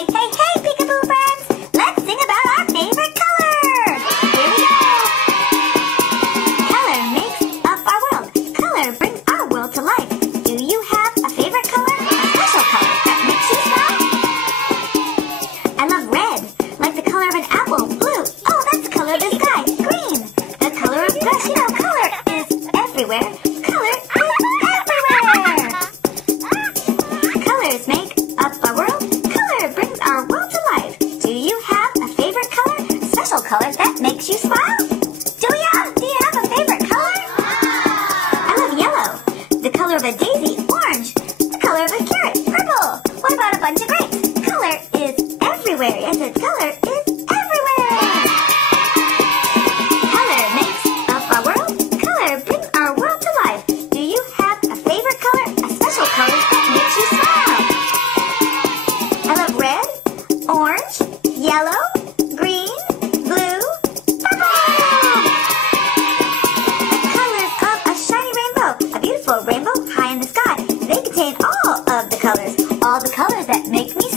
Hey, hey, hey, peekaboo friends! Let's sing about our favorite color! Here we go! Color makes up our world. Color brings our world to life. Do you have a favorite color? A special color that makes you smile? I love red, like the color of an apple. Blue, oh, that's the color of the sky. Green, the color of grass. You know, color is everywhere. Color is everywhere! Colors make up our world. Color brings our world to life. Do you have a favorite color? A special color that makes you smile? Do ya? Do you have a favorite color? I love yellow, the color of a daisy. Orange, the color of a carrot. Purple, what about a bunch of grapes? Color is everywhere. Yes, the color is everywhere. Color makes up our world. Color brings our world to life. Do you have a favorite color? A special color that makes you smile? I love red, orange, yellow, green, blue, purple! The colors of a shiny rainbow. A beautiful rainbow high in the sky. They contain all of the colors that make me